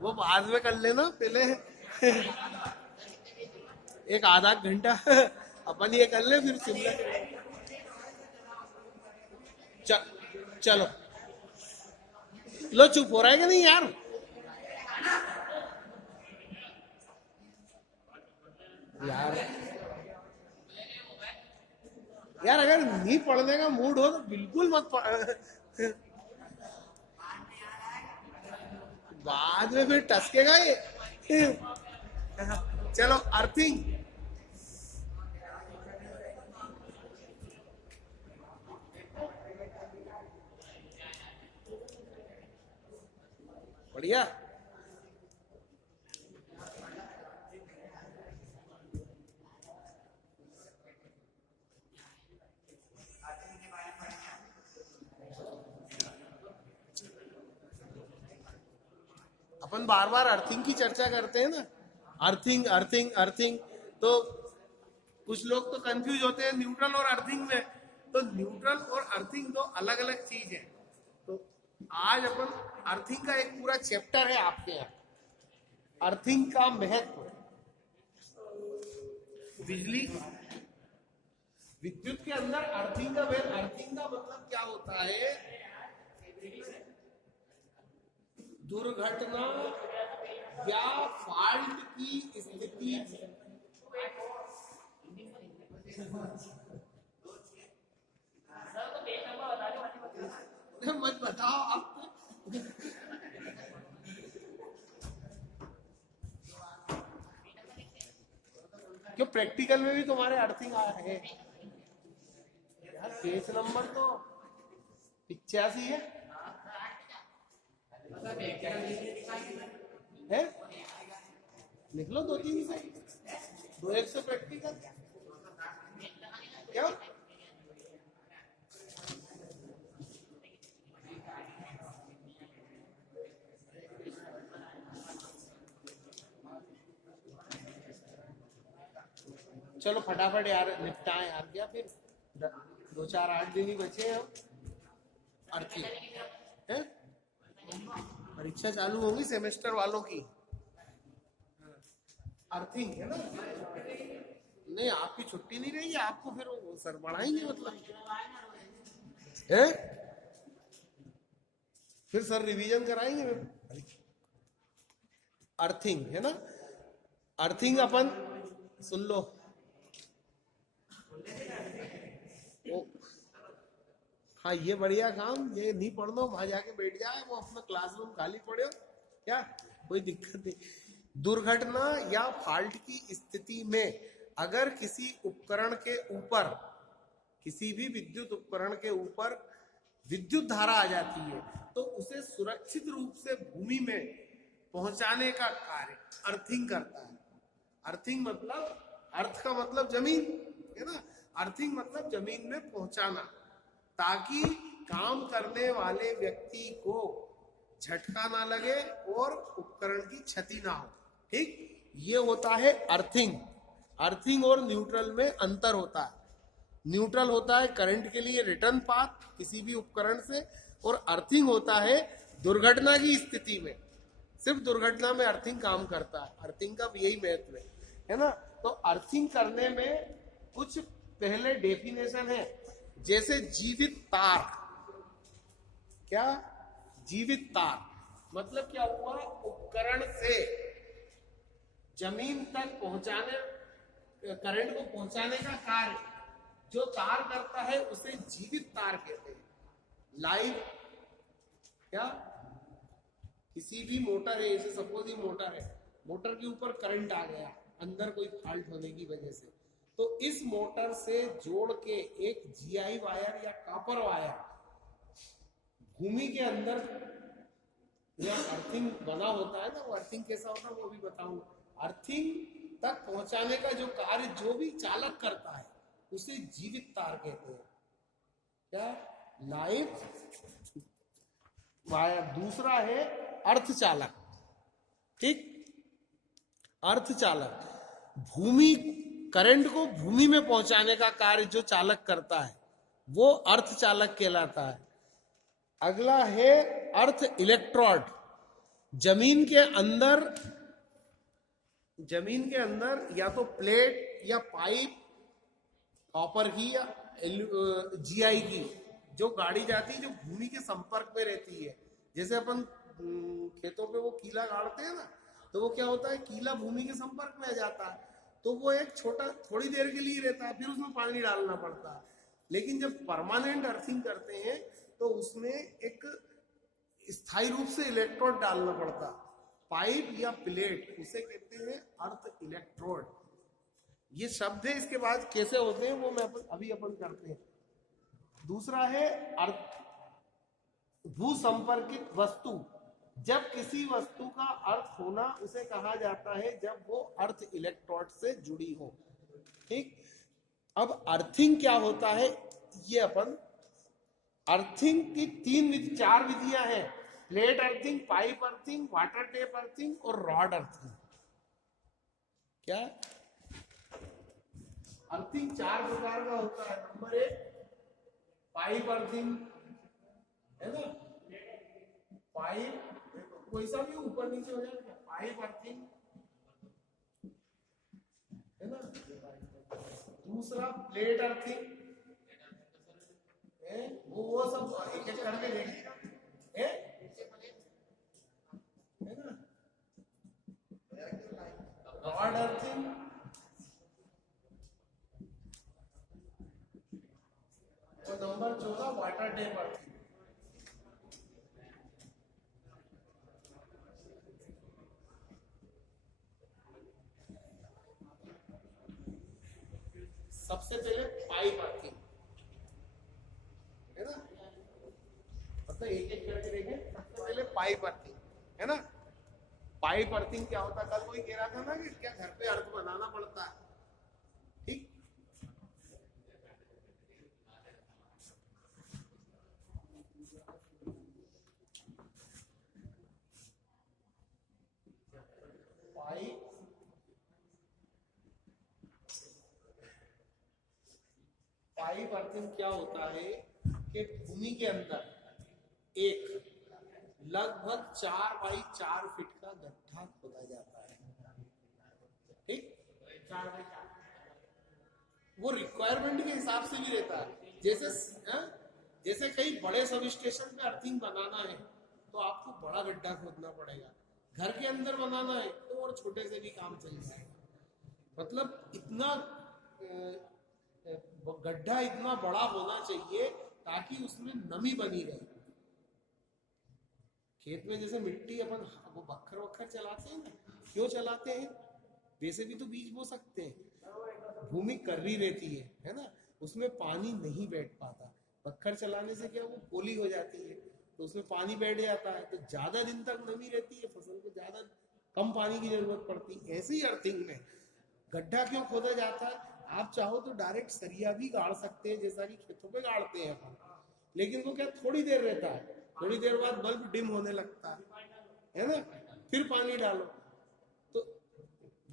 वो बाद में कर लेना पहले। एक आधा घंटा अपन ये कर ले, फिर शिमला चलो। लो चुप हो रहा है कि नहीं यार? यार यार अगर नहीं पढ़ने का मूड हो तो बिल्कुल मत पढ़। बाद में फिर टसकेगा ये। चलो अर्थिंग। बढ़िया। अपन बार बार अर्थिंग की चर्चा करते हैं ना, अर्थिंग अर्थिंग अर्थिंग। तो कुछ लोग तो कंफ्यूज होते हैं न्यूट्रल और अर्थिंग में। तो न्यूट्रल और अर्थिंग दो अलग अलग चीज है। तो आज अपन अर्थिंग का एक पूरा चैप्टर है आपके यहाँ, अर्थिंग का महत्व। बिजली विद्युत के अंदर अर्थिंग का मतलब क्या होता है? दुर्घटना या फॉल्ट की स्थिति मत बताओ आप। क्यों प्रैक्टिकल में भी तुम्हारे अर्थिंग आया है यार? पेज नंबर तो 85 है? लिख लो 2-3 से, 2-1 से प्रैक्टिकल। क्या चलो फटाफट यार निपटाएं यार। क्या फिर 2-4-8 दिन ही बचे हैं अर्थिंग है। परीक्षा चालू होगी सेमेस्टर वालों की। अर्थिंग है ना? नहीं आपकी छुट्टी नहीं रहेगी, आपको फिर वो सर बढ़ाएंगे मतलब है। फिर सर रिवीजन कराएंगे। अर्थिंग है ना? अर्थिंग अपन सुन लो। हाँ ये बढ़िया काम, ये नहीं पढ़ना वहां जाके बैठ जाए, वो अपना क्लासरूम खाली पड़े हो क्या, कोई दिक्कत नहीं। दुर्घटना या फॉल्ट की स्थिति में अगर किसी उपकरण के ऊपर, किसी भी विद्युत उपकरण के ऊपर विद्युत धारा आ जाती है तो उसे सुरक्षित रूप से भूमि में पहुंचाने का कार्य अर्थिंग करता है। अर्थिंग मतलब, अर्थ का मतलब जमीन है ना, अर्थिंग मतलब जमीन में पहुंचाना, ताकि काम करने वाले व्यक्ति को झटका ना लगे और उपकरण की क्षति ना हो। ठीक, ये होता है अर्थिंग। अर्थिंग और न्यूट्रल में अंतर होता है। न्यूट्रल होता है करंट के लिए रिटर्न पाथ किसी भी उपकरण से, और अर्थिंग होता है दुर्घटना की स्थिति में। सिर्फ दुर्घटना में अर्थिंग काम करता है। अर्थिंग का भी यही महत्व है ना। तो अर्थिंग करने में कुछ पहले डेफिनेशन है, जैसे जीवित तार। क्या जीवित तार मतलब क्या हुआ? उपकरण से जमीन तक पहुंचाने, करंट को पहुंचाने का कार्य जो तार करता है उसे जीवित तार कहते हैं। लाइव, क्या किसी भी मोटर है, जैसे सपोज ये मोटर है, मोटर के ऊपर करंट आ गया अंदर कोई फॉल्ट होने की वजह से, तो इस मोटर से जोड़ के एक जीआई वायर या कॉपर वायर भूमि के अंदर अर्थिंग बना होता है ना, वो अर्थिंग कैसा होता है वो भी बताऊंगा। अर्थिंग तक पहुंचाने का जो कार्य जो भी चालक करता है उसे जीवित तार कहते हैं। क्या? Live wire. दूसरा है अर्धचालक। ठीक, अर्धचालक भूमि, करंट को भूमि में पहुंचाने का कार्य जो चालक करता है वो अर्धचालक कहलाता है। अगला है अर्थ इलेक्ट्रोड। जमीन के अंदर या तो प्लेट या पाइप कॉपर की या जीआई की जो गाड़ी जाती है, जो भूमि के संपर्क में रहती है। जैसे अपन खेतों पे वो कीला गाड़ते हैं ना, तो वो क्या होता है, कीला भूमि के संपर्क में आ जाता है, तो वो एक छोटा थोड़ी देर के लिए रहता है, फिर उसमें पानी डालना पड़ता है। लेकिन जब परमानेंट अर्थिंग करते हैं तो उसमें एक स्थायी रूप से इलेक्ट्रोड डालना पड़ता है। पाइप या प्लेट उसे कहते हैं अर्थ इलेक्ट्रोड। ये शब्द है, इसके बाद कैसे होते हैं वो मैं अभी अपन करते हैं। दूसरा है अर्थ भू संपर्कित वस्तु। जब किसी वस्तु का अर्थ होना उसे कहा जाता है जब वो अर्थ इलेक्ट्रोड से जुड़ी हो। ठीक, अब अर्थिंग क्या होता है, ये अपन अर्थिंग की चार विधियां हैं। Plate earthing, pipe earthing, water tape earthing और रॉड अर्थिंग। क्या अर्थिंग चार प्रकार का होता है। नंबर 1 पाइप अर्थिंग है ना, पाइप कोई सा भी ऊपर नीचे हो जाएगा, पाइप अर्थिंग है ना। दूसरा प्लेट अर्थिंग है, वो सब एक एक करके देखिएगा है ना। रॉड अर्थिंग और नंबर 14 वाटर टेप अर्थिंग। सबसे पहले पाइप अर्थिंग है ना, मतलब एक एक करके देखें। सबसे पहले पाइप अर्थिंग है ना। पाइप अर्थिंग क्या होता है, कल कोई कह रहा था ना कि क्या घर पे अर्थ बनाना पड़ता है। ठीक, पाइप पाइप अर्थिंग क्या होता है कि भूमि के अंदर एक लगभग 4 बाई 4 फीट का गड्ढा खोदा जाता है। ठीक, 4 बाई 4 वो रिक्वायरमेंट के हिसाब से भी रहता है। जैसे कई बड़े सब स्टेशन पे अर्थिंग बनाना है तो आपको बड़ा गड्ढा खोदना पड़ेगा। घर के अंदर बनाना है तो और छोटे से भी काम चल जाएगा। मतलब इतना गड्ढा इतना बड़ा होना चाहिए ताकि उसमें नमी बनी रहे। खेत में जैसे मिट्टी अपन वो बखर वखर चलाते हैं ना, क्यों चलाते हैं, वैसे भी तो बीज बो सकते हैं। भूमि कर्री रहती है ना, उसमें पानी नहीं बैठ पाता। पत्थर चलाने से क्या, वो पोली हो जाती है तो उसमें पानी बैठ जाता है, तो ज्यादा दिन तक नमी रहती है, फसल को ज्यादा कम पानी की जरूरत पड़ती है। ऐसे ही अर्थिंग में गड्ढा क्यों खोदा जाता है, आप चाहो तो डायरेक्ट सरिया भी गाड़ सकते हैं जैसा कि खेतों पे गाड़ते हैं अपन, लेकिन वो क्या थोड़ी देर रहता है, थोड़ी देर बाद बल्ब डिम होने लगता है ना, फिर पानी डालो, तो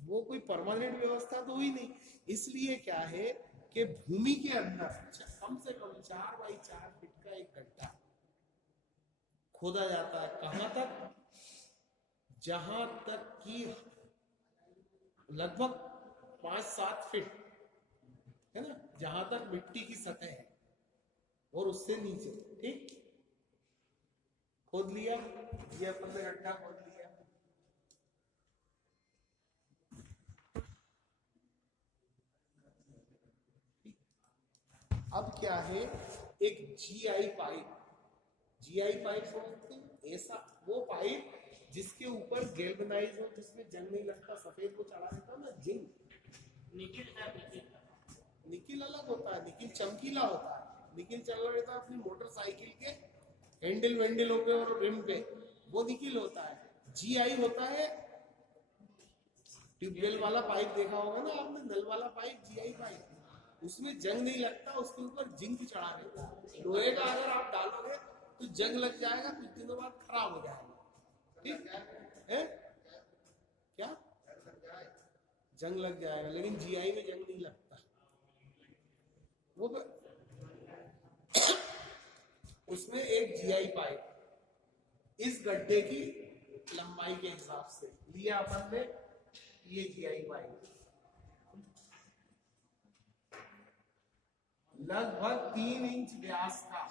वो कोई परमानेंट व्यवस्था तो हुई नहीं। इसलिए क्या है कि भूमि के अंदर कम से कम 4 बाई 4 फीट का एक गड्ढा खोदा जाता है। कहां तक, जहां तक कि लगभग 5-7 फीट है ना, जहां तक मिट्टी की सतह है और उससे नीचे। ठीक, खोद लिया, ये अपन ने गड्ढा खोद लिया। अब क्या है, एक जीआई पाइप, जीआई पाइप समझते हैं, ऐसा वो पाइप जिसके ऊपर गैल्वेनाइज हो, जिसमें जंग नहीं लगता, सफेद को चढ़ा देता ना जिंक, निकिल अलग होता है, निकिल चमकीला होता है, निकिल चल रहता है अपनी मोटरसाइकिल के हैंडल वेंडलों पे और रिम पे, वो निकिल होता है। जीआई होता है ट्यूबवेल वाला पाइप, देखा होगा ना आपने, नल वाला पाइप, जीआई पाइप, उसमें जंग नहीं लगता, उसके ऊपर जिंक चढ़ा रहता है। लोहे का अगर आप डालोगे तो जंग लग जाएगा, कुछ दिनों बाद खराब हो जाएगा। ठीक है, क्या जंग लग जाएगा, लेकिन जीआई में जंग नहीं लगता। वो उसमें एक जीआई पाइप इस गड्ढे की लंबाई के हिसाब से लिया अपन ने, ये जीआई पाइप लगभग 3 इंच व्यास का,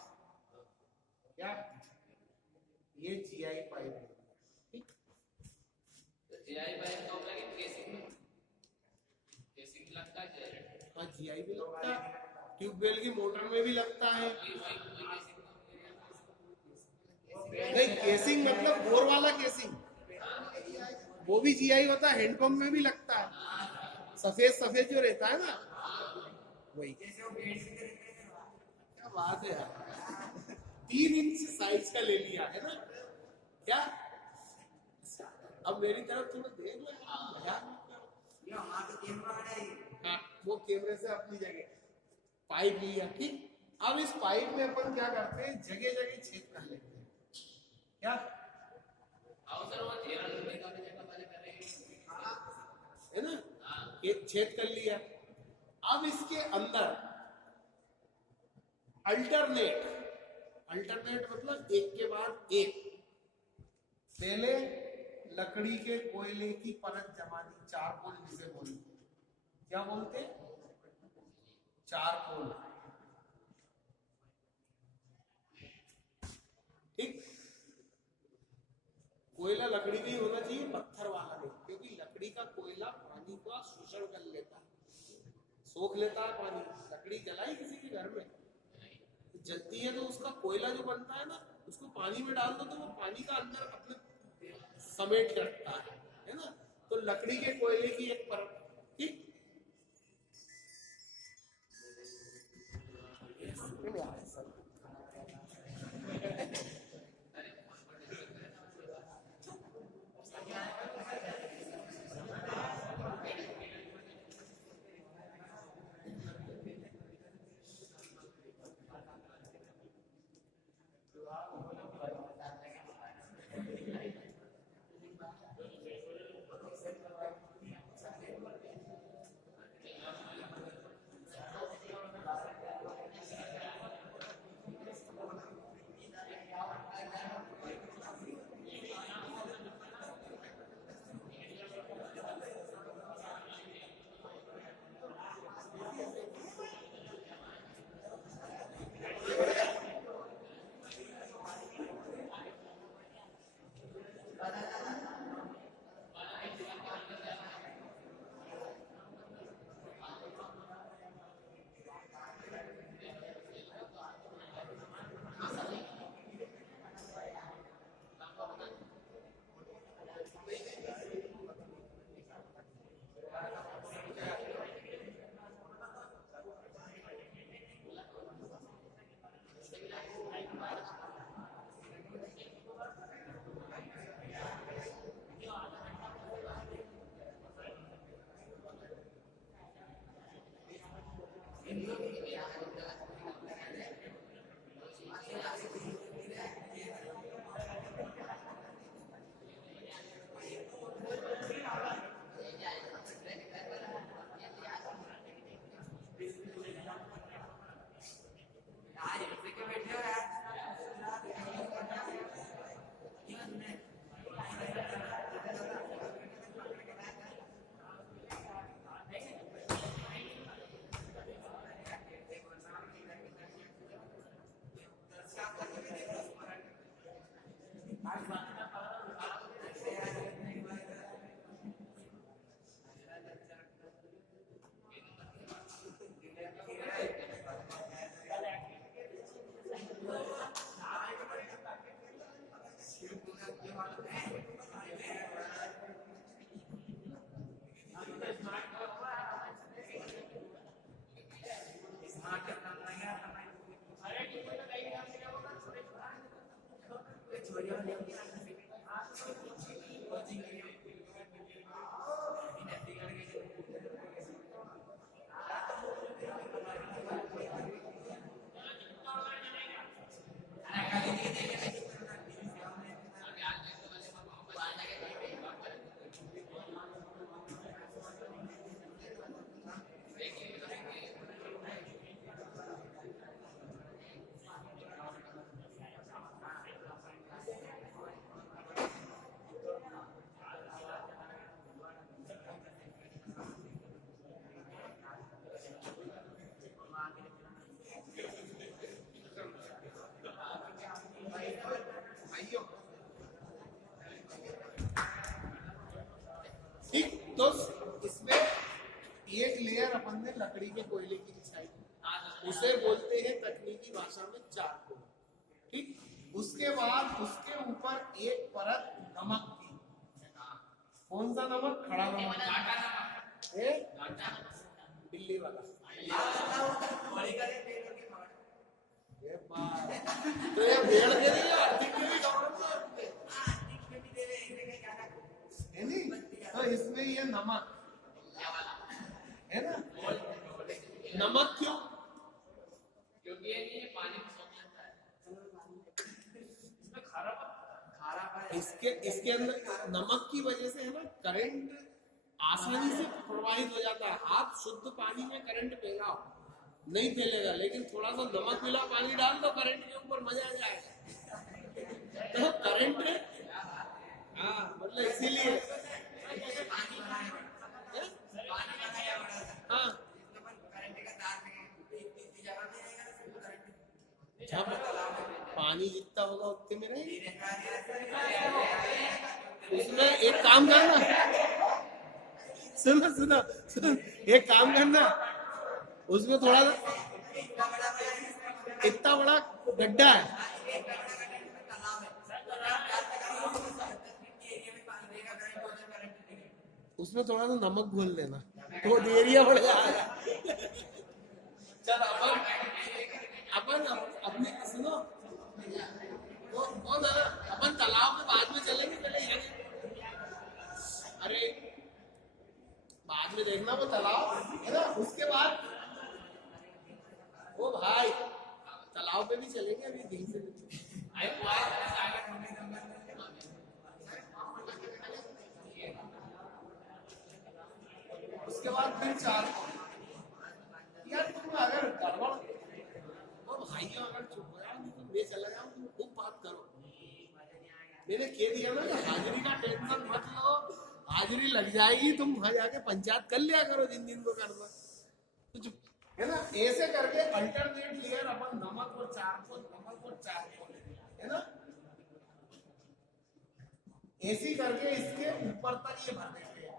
क्या ये जीआई पाइप है। ठीक, तो जीआई पाइप का मतलब कि केसिंग लगता है। हाँ जीआई भी लगता है, ट्यूबवेल की मोटर में भी लगता है। नहीं केसिंग मतलब बोर वाला केसिंग, वो भी जीआई होता है, हैंडपंप में भी लगता है, सफेद सफेद जो रहता है ना वही। क्या बात है यार, 3 इंच साइज का ले लिया है ना क्या। अब मेरी तरफ थोड़ा देख लो हाँ, वो कैमरे से अपनी जगह पाइप लिया। ठीक, अब इस पाइप में अपन क्या करते हैं, जगह जगह छेद कर लेते हैं, क्या है ना, एक छेद कर लिया। अब इसके अंदर अल्टरनेट, अल्टरनेट मतलब एक के बाद एक, पहले लकड़ी के कोयले की परत जमा दी, चारकोल जिसे बोलते, क्या बोलते, चारकोल। ठीक, कोयला लकड़ी का ही होना चाहिए, पत्थर वाला नहीं, क्योंकि लकड़ी का कोयला पानी का शोषण कर लेता है, सोख लेता है पानी। लकड़ी जलाई किसी के घर में, जलती है तो उसका कोयला जो बनता है ना, उसको पानी में डाल दो तो वो पानी का अंदर अपने समेट के रखता है ना। तो लकड़ी के कोयले की एक परत। ठीक, तो इसमें एक लेयर अपन ने लकड़ी के कोयले की बिछाई, उसे बोलते हैं तकनीकी भाषा में चारकोल। ठीक, उसके बाद उसके ऊपर एक परत नमक की। कौन सा नमक? खड़ा नमक, दिल्ली वाला। ये बात तो ये भेड़ के लिए आर्थिक के भी है नहीं, तो इसमें ये नमक है ना। नमक क्यों? क्योंकि ये पानी में सोख लेता है। इसके इसके अंदर नमक की वजह से है ना, करंट आसानी से प्रवाहित हो जाता है। आप शुद्ध पानी में करंट फैलाओ नहीं फैलेगा, लेकिन थोड़ा सा नमक मिला पानी डाल दो, करंट के ऊपर मजा आ जाएगा। तो करंट, हाँ मतलब इसीलिए हाँ, जब पानी जितना होगा उतने में रहेगा। उसमें एक काम करना, सुनो सुनो सुनो, एक काम करना, उसमें थोड़ा सा, इतना बड़ा गड्ढा है, उसमें थोड़ा सा नमक घोल देना तो एरिया बढ़ जाएगा। चल अपन अपने सुनो, वो दादा अपन तालाब में बाद में चलेंगे, पहले यहाँ, अरे बाद में देखना वो तालाब है ना, उसके बाद वो भाई तालाब पे भी चलेंगे अभी दिन से। उसके बाद फिर चार, यार तुम अगर गड़बड़, वो भाइयों अगर चुप हो यार, तुम ले चला जाओ, तुम खूब बात करो। मैंने कह दिया ना कि हाजिरी का टेंशन मत लो, हाजिरी लग जाएगी, तुम वहां जाके पंचायत कर लिया करो जिन दिन को करना, तो चुप है ना। ऐसे करके अल्टरनेट लेयर अपन नमक और चारकोल, नमक और चारकोल है ना, ऐसी करके इसके ऊपर तक ये भर देते हैं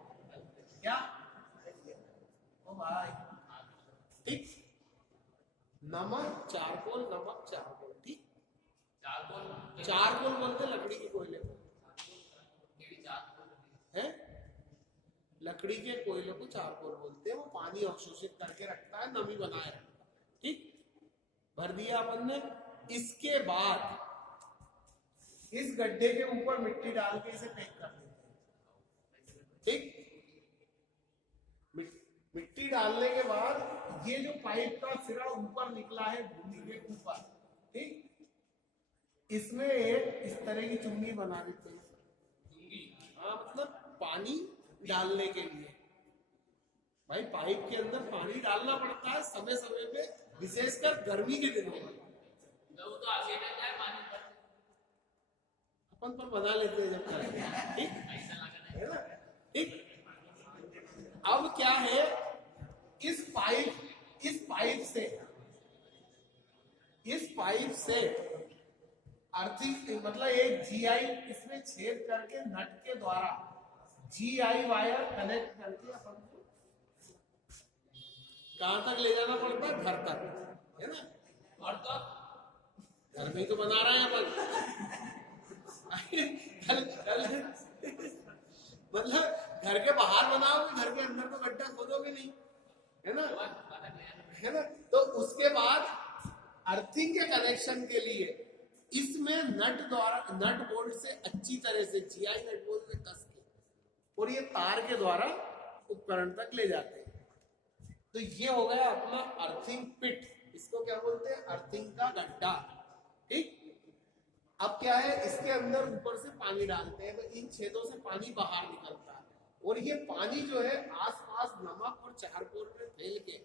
क्या। ओ भाई ठीक, नमक चारकोल, नमक चारकोल, ठीक। चारकोल बोलते लकड़ी के कोयले को, है लकड़ी के कोयले को चारकोल बोलते हैं। वो पानी अवशोषित करके रखता है, नमी बनाए रखता है, ठीक। भर दिया अपन ने। इसके बाद इस गड्ढे के ऊपर मिट्टी डाल के इसे पैक कर देते हैं, ठीक। मिट्टी डालने के बाद ये जो पाइप का सिरा ऊपर निकला है भूमि के ऊपर, ठीक, इसमें एक इस तरह की चुन्नी बना देते हैं। हाँ मतलब पानी डालने के लिए भाई पाइप के अंदर पानी डालना पड़ता है समय समय पे, विशेषकर गर्मी के दिनों में। अपन पर बना लेते हैं जब करेंगे, ठीक है ना, ठीक। अब क्या है, इस पाइप से अर्थिंग, मतलब एक जीआई इसमें छेद करके नट के द्वारा जीआई वायर कनेक्ट करके अपन को कहां तक ले जाना पड़ता है, घर तक, है ना। और तो घर में तो बना रहे हैं अपन मतलब घर के बाहर बनाओगे, घर के अंदर तो गड्ढा खोदोगे नहीं, है ना। तो उसके बाद अर्थिंग के कनेक्शन के लिए इसमें नट बोल्ट से अच्छी तरह से जीआई नट बोल्ट में कस के और ये तार के द्वारा उपकरण तक ले जाते हैं। तो ये हो गया अपना अर्थिंग पिट, इसको क्या बोलते हैं, अर्थिंग का गड्ढा, ठीक। अब क्या है, इसके अंदर ऊपर से पानी डालते हैं, तो इन छेदों से पानी बाहर निकलता है और ये पानी जो है आसपास नमक और चारकोल में फैल के,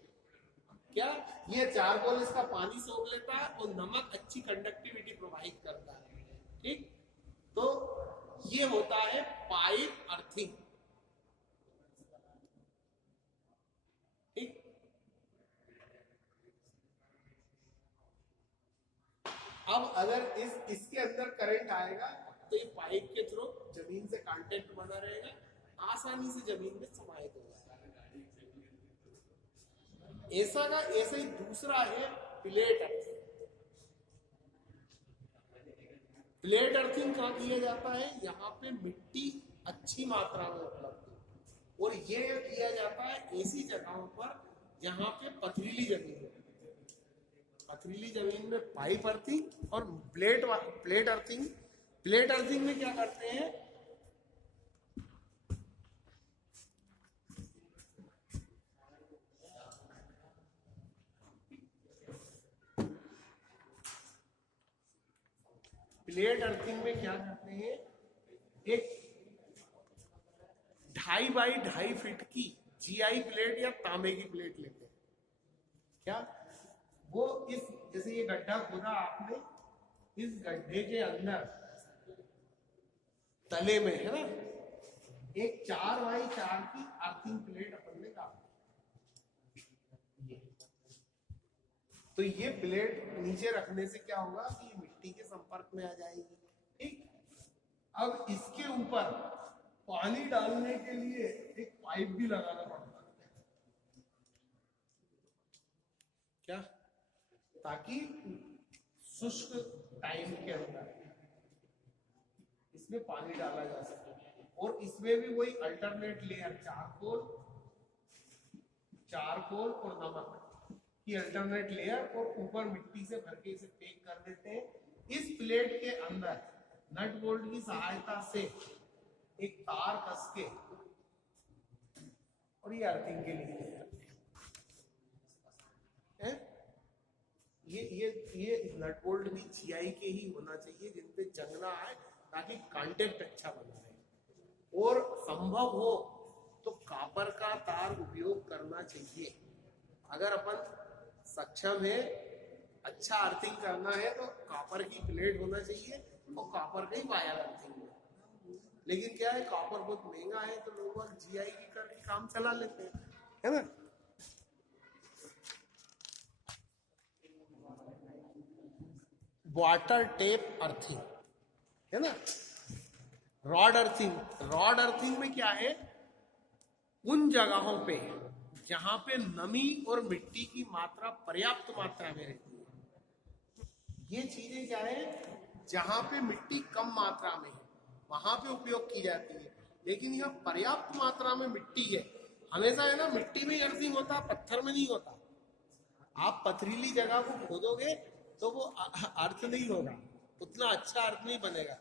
क्या ये चारकोल इसका पानी सोख लेता है और नमक अच्छी कंडक्टिविटी प्रोवाइड करता है, ठीक। तो ये होता है पाइप अर्थिंग, ठीक। अब अगर इसके अंदर करंट आएगा तो ये पाइप के थ्रू जमीन से कांटेक्ट बना रहेगा, आसानी से जमीन में समाहित हो जाए। ऐसा का ऐसा ही दूसरा है प्लेट अर्थिंग। प्लेट अर्थिंग कहाँ किया जाता है? यहाँ पे मिट्टी अच्छी मात्रा में उपलब्ध है और ये किया जाता है ऐसी जगहों पर जहाँ पे पथरीली जमीन है। पथरीली जमीन में पाइप अर्थिंग और प्लेट अर्थिंग। प्लेट अर्थिंग में क्या करते हैं? प्लेट अर्थिंग में क्या करते हैं? एक 2.5 बाई 2.5 फीट की जीआई प्लेट या तांबे की प्लेट लेते हैं। क्या वो इस जैसे ये गड्ढा खोदा आपने, इस गड्ढे के अंदर तले में है ना एक 4 बाई 4 की अर्थिंग प्लेट अपन ने डाली। तो ये प्लेट नीचे रखने से क्या होगा कि ये मिट्टी के संपर्क में आ जाएगी। ठीक, अब इसके ऊपर पानी डालने के लिए एक पाइप भी लगाना पड़ता है। क्या? ताकि शुष्क टाइम के अंदर इसमें पानी डाला जा सके। और इसमें भी वही अल्टरनेट लेयर चारकोल और नमक की अल्टरनेट लेयर, और ऊपर मिट्टी से भर के इसे पैक कर देते हैं। इस प्लेट के अंदर नट बोल्ट की सहायता से एक तार कस के, और ये अर्थिंग के लिए है। ये नट बोल्ट भी जीआई के ही होना चाहिए जिनपे जंग ना आए, ताकि कांटेक्ट अच्छा बना रहे। और संभव हो तो कॉपर का तार उपयोग करना चाहिए। अगर अपन सक्षम है, अच्छा अर्थिंग करना है, तो कॉपर की प्लेट होना चाहिए और कॉपर का ही वायर अर्थिंग है। लेकिन क्या है, कॉपर बहुत महंगा है तो लोग जीआई की करके काम चला लेते हैं, है ना। वाटर टेप अर्थिंग है ना। रॉड अर्थिंग में क्या है? उन जगहों पे जहां पे नमी और मिट्टी की मात्रा पर्याप्त मात्रा में रहती है। ये चीजें क्या है? जहां पे मिट्टी कम मात्रा में है वहां पे उपयोग की जाती है। लेकिन यह पर्याप्त मात्रा में मिट्टी है, हमेशा है ना, मिट्टी में अर्थिंग होता, पत्थर में नहीं होता। आप पथरीली जगह को खोदोगे तो वो अर्थ नहीं होगा, उतना अच्छा अर्थ नहीं बनेगा।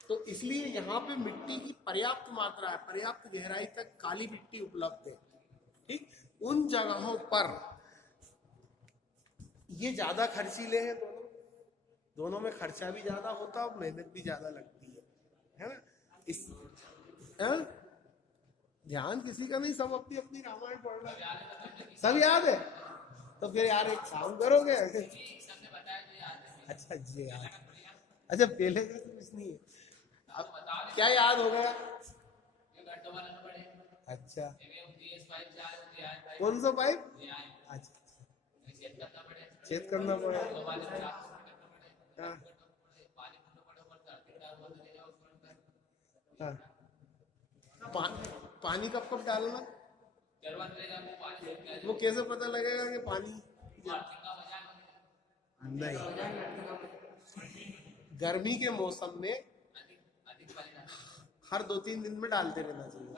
तो इसलिए यहाँ पे मिट्टी की पर्याप्त मात्रा है, पर्याप्त गहराई तक काली मिट्टी उपलब्ध है। ठीक, उन जगहों पर ये ज्यादा खर्चीले हैं। दोनों में खर्चा भी ज्यादा होता है और मेहनत भी ज्यादा लगती है ना। इस ध्यान किसी का नहीं, सब अपनी अपनी रामायण पढ़ रहे हैं। सब याद है तो फिर यार एक काम करोगे। अच्छा जी यार, अच्छा पहले का तो कुछ नहीं है, अब क्या याद हो गया? अच्छा, कौन सा पाइप? अच्छा, छेद करना पड़ेगा। हाँ हाँ, पानी कब कब डालना? वो कैसे पता लगेगा कि पानी? नहीं, गर्मी के मौसम में हर 2-3 दिन में डालते रहना चाहिए।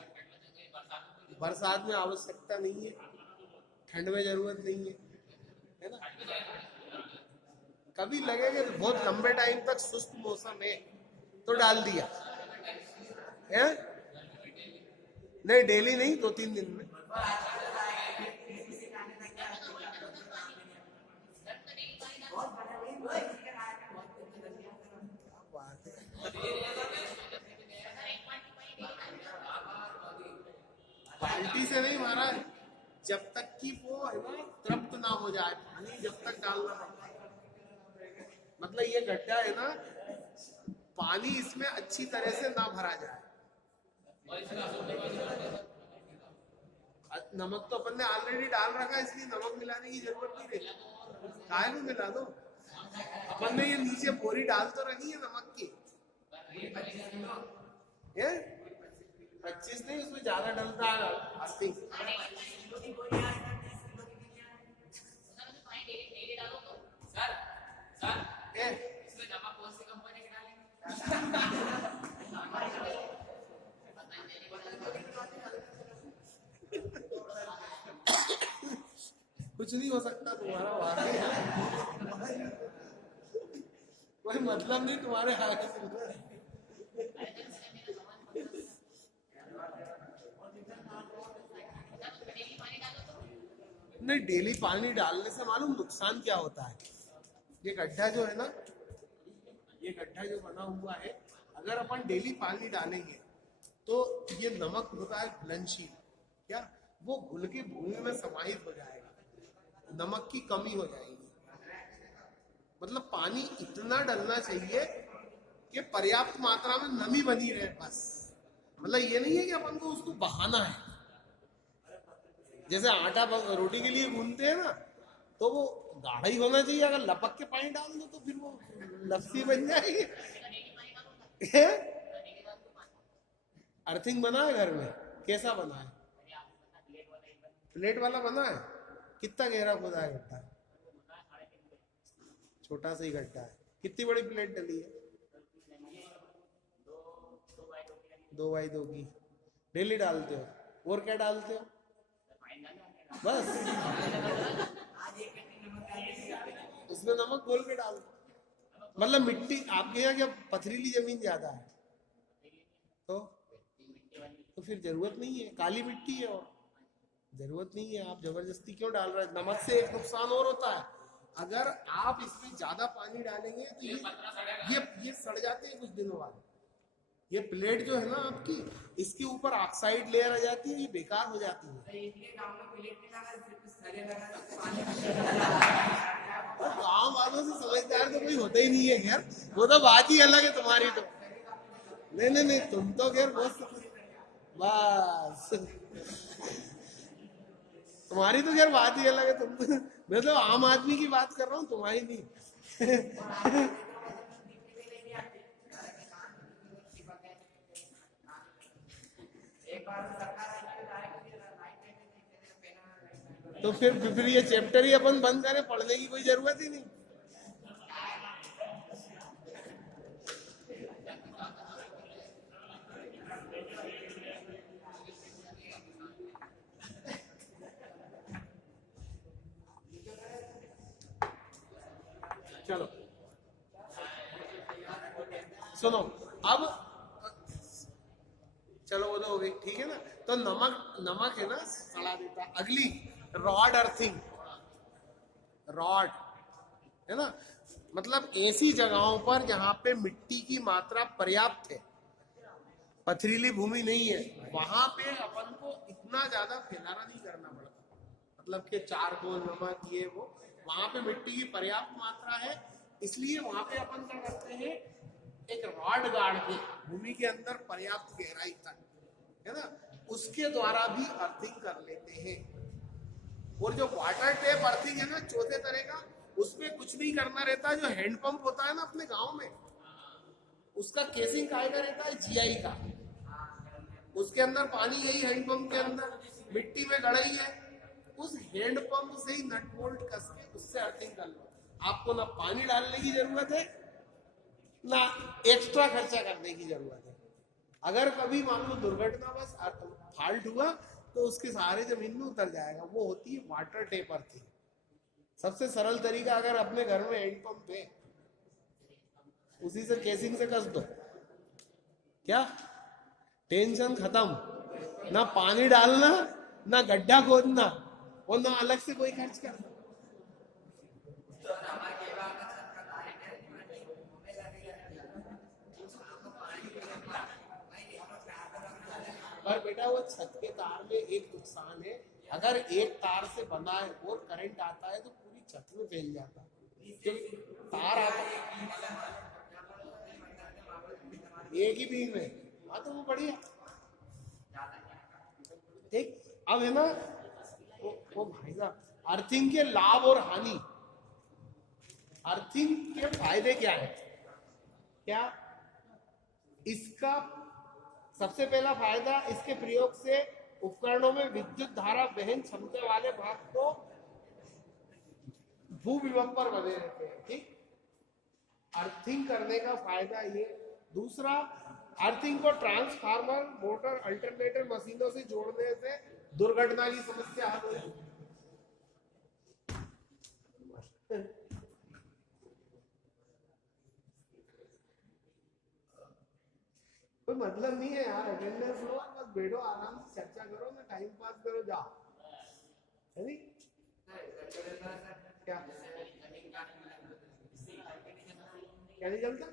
बरसात में आवश्यकता नहीं है, ठंड में जरूरत नहीं है ना। कभी लगेगा तो बहुत लंबे टाइम तक शुष्क मौसम है तो डाल दिया है? नहीं, डेली नहीं, 2-3 दिन में। बाल्टी से नहीं महाराज, जब तक कि वो है ना तृप्त ना हो जाए पानी, जब तक डालना पड़ता है। मतलब ये गड्ढा है ना, पानी इसमें अच्छी तरह से ना भरा जाए। नमक तो अपन ने ऑलरेडी डाल रखा है, इसलिए नमक मिलाने की जरूरत नहीं रहती। काहे में मिला दो, अपन ने ये नीचे बोरी डाल तो रखी है नमक की। 25 नहीं, उसमें ज्यादा डलता है अर्थिंग। सर सर ए, इसमें नमक कौन सी कंपनी की डालेंगे? कुछ नहीं हो सकता तुम्हारा वाकई है। कोई मतलब नहीं तुम्हारे आगे से। नहीं, डेली पानी डालने से मालूम नुकसान क्या होता है? ये गड्ढा जो है ना, ये गड्ढा जो बना हुआ है, अगर अपन डेली पानी डालेंगे तो ये नमक होता है घुलनशील, क्या वो घुल के भूमि में समाहित हो जाएगा, नमक की कमी हो जाएगी। मतलब पानी इतना डलना चाहिए कि पर्याप्त मात्रा में नमी बनी रहे बस। मतलब ये नहीं है कि अपन को उसको बहाना है। जैसे आटा रोटी के लिए गूंथते हैं ना, तो वो गाढ़ा ही होना चाहिए। अगर लपक के पानी डाल दो तो फिर वो लस्सी बन जाएगी। अर्थिंग बना है घर में? कैसा बना है? प्लेट वाला बना है? कितना गहरा खोदा है गड्ढा? छोटा सा ही गड्ढा है। कितनी बड़ी प्लेट डली है? 2x2 की। डेली डालते हो? और क्या डालते हो? बस उसमें नमक घोल के डाल दो। मतलब मिट्टी आपके यहाँ क्या पथरीली जमीन ज्यादा है? तो फिर जरूरत नहीं है, काली मिट्टी है और जरूरत नहीं है। आप जबरदस्ती क्यों डाल रहे हैं? नमक से एक नुकसान और होता है, अगर आप इसमें ज्यादा पानी डालेंगे तो ये सड़ जाते हैं कुछ दिनों बाद। ये प्लेट जो है ना आपकी, इसके ऊपर ऑक्साइड लेयर आ जाती है, ये बेकार हो जाती है। और गाँव वालों से समझदार तो कोई होता ही नहीं है यार, वो तो बात ही अलग है तुम्हारी। तो नहीं, तुम तो खैर बहुत बस, तुम्हारी तो खैर बात ही अलग है। तुम तो, मैं तो आम आदमी की बात कर रहा हूँ, तुम्हारी नहीं। तो फिर ये चैप्टर ही अपन बंद करें, पढ़ने की कोई जरूरत ही नहीं। चलो सुनो, अब चलो वो तो हो गई, ठीक है ना। तो नमक है ना, सड़ा देता। अगली रॉड अर्थिंग। रॉड है ना, मतलब ऐसी जगहों पर जहां पे मिट्टी की मात्रा पर्याप्त है, पथरीली भूमि नहीं है, वहां पे अपन को इतना ज्यादा फैलाना नहीं करना पड़ता। मतलब कि चारकोल नमक ये वो, वहां पे मिट्टी की पर्याप्त मात्रा है, इसलिए वहां पे अपन क्या करते हैं, एक रॉड गाड़ के भूमि के अंदर पर्याप्त गहराई तक, है ना, उसके द्वारा भी अर्थिंग कर लेते हैं। और जो वाटर टेप अर्थिंग है ना, चौथे तरह का, उसमें कुछ नहीं करना रहता। जो हैंडपंप होता है ना अपने गांव में, उसका केसिंग काय का रहता है? जीआई का। उसके अंदर पानी यही हैंडपंप के अंदर मिट्टी में गड़ाई है, उस हैंडपंप से ही नट बोल्ट कस के उससे अर्थिंग कर लो। आपको ना पानी डालने की जरूरत है, ना एक्स्ट्रा खर्चा करने की जरूरत है। अगर कभी मान लो दुर्घटनावश फॉल्ट हुआ तो उसके सहारे जमीन में उतर जाएगा। वो होती है वाटर टेप अर्थिंग। सबसे सरल तरीका, अगर अपने घर में हैंडपंप है, उसी से केसिंग से कस दो, क्या टेंशन खत्म। ना पानी डालना, ना गड्ढा खोदना, और ना अलग से कोई खर्च करना। पर बेटा वो छत के तार में एक नुकसान है, अगर एक तार से बना है और करंट आता है तो पूरी छत में फैल जाता है। क्योंकि तार आता एक ही बीम में, हाँ तो वो बढ़िया। ठीक, अब है ना वो भाई साहब, अर्थिंग के लाभ और हानि। अर्थिंग के फायदे क्या है? क्या इसका सबसे पहला फायदा, इसके प्रयोग से उपकरणों में विद्युत धारा वहन क्षमता वाले भाग को भूविभव पर बने रहते हैं। ठीक, अर्थिंग करने का फायदा ये। दूसरा, अर्थिंग को ट्रांसफार्मर, मोटर, अल्टरनेटर मशीनों से जोड़ने से दुर्घटना की समस्या हल होगी। कोई मतलब नहीं है यार, अटेंडेंस लो, बस बैठो आराम से चर्चा करो ना, टाइम पास करो, जाओ, है नहीं? क्या क्या नहीं चलता?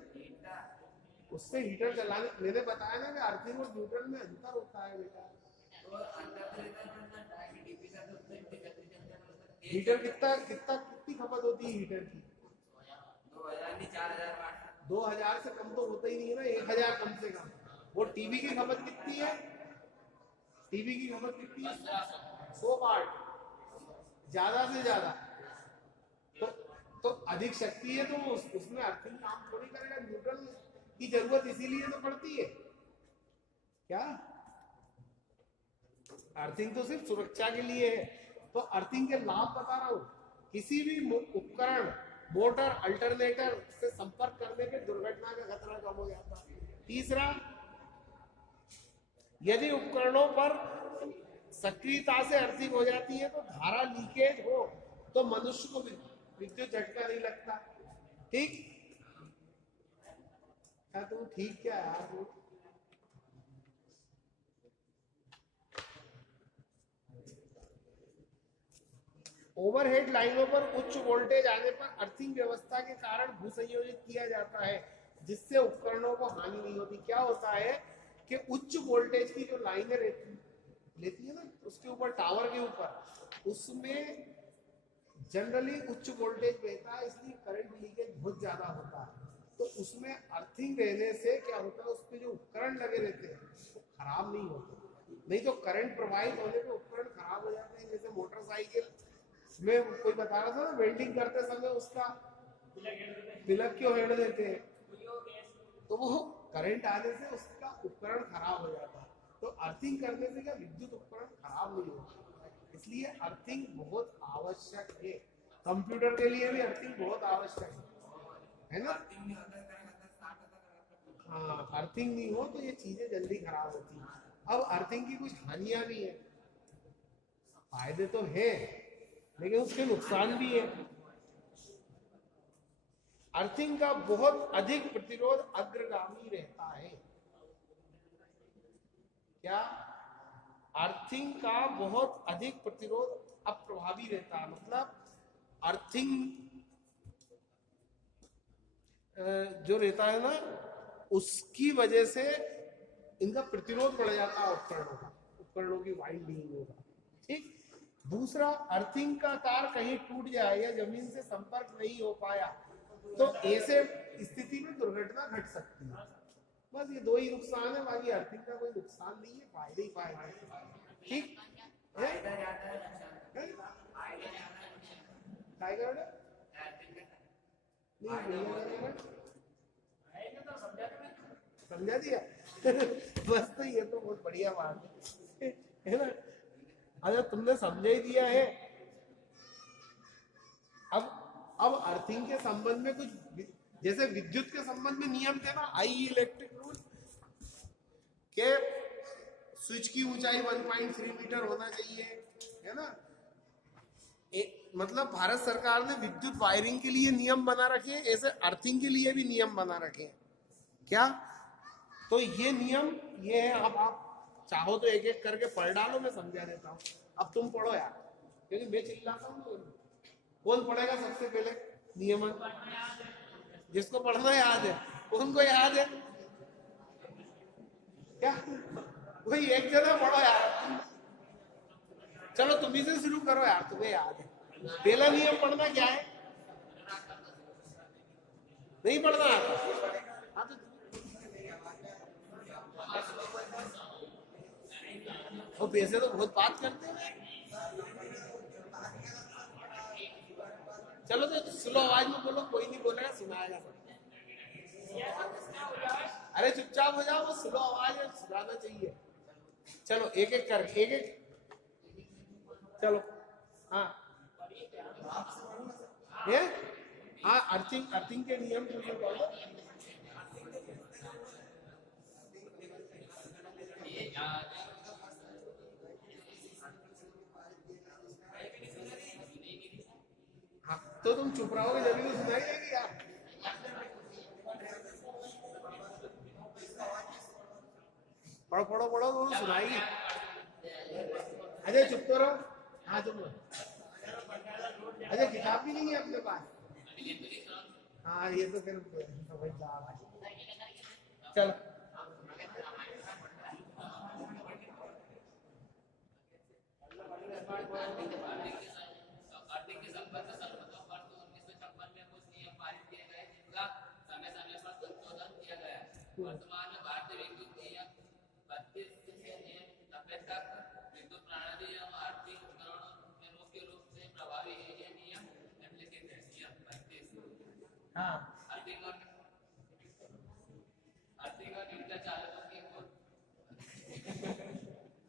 उससे हीटर चलाने, मैंने बताया ना कि अर्थिंग और न्यूट्रल में अंतर होता है बेटा। हीटर कितनी खपत होती है हीटर की? 2000 से कम तो होता ही नहीं है ना, 1000 कम से कम। वो टीवी की खपत कितनी है? टीवी की खपत कितनी है? 100 वाट, ज्यादा से ज्यादा। तो अधिक शक्ति है तो उसमें अर्थिंग काम थोड़ी करेगा। न्यूट्रल की जरूरत इसीलिए तो पड़ती है। क्या अर्थिंग तो सिर्फ सुरक्षा के लिए है। तो अर्थिंग के लाभ बता रहा हूं। किसी भी उपकरण, मोटर, अल्टरनेटर से संपर्क करने पे दुर्घटना का खतरा कम हो जाता है। तीसरा, यदि उपकरणों पर सक्रियता से अर्थिंग हो जाती है तो धारा लीकेज हो तो मनुष्य को विद्युत झटका नहीं लगता। ठीक, क्या तुम ठीक क्या यार? ओवरहेड लाइनों पर उच्च वोल्टेज आने पर अर्थिंग व्यवस्था के कारण भूसंयोजित किया जाता है, जिससे उपकरणों को हानि नहीं होती। क्या होता है कि उच्च वोल्टेज की जो लाइनें लेती है ना, उसके ऊपर, टावर के ऊपर, उसमें जनरली उच्च वोल्टेज बहता है, इसलिए करंट लीकेज बहुत ज्यादा होता है। तो उसमें अर्थिंग रहने से क्या होता है, उसमें जो उपकरण लगे रहते हैं वो खराब नहीं होते। नहीं तो करंट प्रवाहित होने पे उपकरण खराब हो जाते हैं। जैसे मोटरसाइकिल में कोई बता रहा था ना, वेल्डिंग करते समय उसका प्लग क्यों हेड देते हैं, तो वो करंट आने से उसका उपकरण खराब हो जाता है। तो अर्थिंग करने से क्या विद्युत उपकरण खराब नहीं होता, इसलिए अर्थिंग बहुत आवश्यक है। कंप्यूटर के लिए भी अर्थिंग बहुत आवश्यक है ना? हाँ, अर्थिंग नहीं हो तो ये चीजें जल्दी खराब होती हैं। अब अर्थिंग की कुछ हानियां भी है। फायदे तो है लेकिन उसके नुकसान भी है। अर्थिंग का बहुत अधिक प्रतिरोध अग्रगामी रहता है। क्या? अर्थिंग का बहुत अधिक प्रतिरोध अप्रभावी रहता है। मतलब अर्थिंग जो रहता है ना, उसकी वजह से इनका प्रतिरोध बढ़ जाता है, उपकरणों की वाइंडिंग होगा। ठीक। दूसरा, अर्थिंग का तार कहीं टूट जाए या जमीन से संपर्क नहीं हो पाया तो ऐसे स्थिति में दुर्घटना घट सकती है। बस ये दो ही नुकसान है, बाकी अर्थिंग का कोई नुकसान नहीं है, फायदे ही फायदे हैं। ठीक समझा दिया। बस तो ये तो बहुत बढ़िया बात है ना। अगर तुमने समझा ही दिया है, अब अर्थिंग के संबंध में कुछ, जैसे विद्युत के संबंध में नियम थे ना, आई इलेक्ट्रिक रूल के स्विच की ऊंचाई 1.3 मीटर होना चाहिए, है ना। मतलब भारत सरकार ने विद्युत वायरिंग के लिए नियम बना रखे हैं, ऐसे अर्थिंग के लिए भी नियम बना रखे हैं। क्या? तो ये नियम ये है। अब आप चाहो तो एक एक करके पढ़ डालो, मैं समझा देता हूँ। अब तुम पढ़ो यार, क्योंकि मैं चिल्लाता हूँ। कौन पढ़ेगा सबसे पहले नियम? जिसको पढ़ना याद है। उनको याद है क्या? वही एक जना पढ़ो यार। चलो तुम ही से शुरू करो यार, तुम्हें याद है। पहला नियम पढ़ना क्या है? नहीं पढ़ना आता? तो वैसे तो बहुत बात करते हैं। चलो तो स्लो आवाज में बोलो, कोई नहीं बोलेगा, सुनाएगा सब। अरे चुपचाप हो जाओ, वो स्लो आवाज है, सुधारना चाहिए। चलो एक एक कर, एक एक, चलो। हाँ ये, हाँ अर्थिंग, अर्थिंग के नियम पूछो बोलो। हाँ तो तुम चुप रहोगे जब भी तो सुनाई देगी यार। पढ़ो पढ़ो पढ़ो, तो सुनाएगी। अजय चुप तो रहो। हाँ चुप रहो। अजय किताब भी नहीं है अपने पास। हाँ ये तो फिर तो भाई चल। वर्तमान में भारतीय विद्युत नियम 32 से नियम 90 तक विद्युत प्रणाली एवं आर्थिक उपकरणों में मुख्य रूप से प्रभावी है। ये नियम निम्नलिखित है। नियम 32। हाँ आर्थिक और न्यूट्रल चालकों की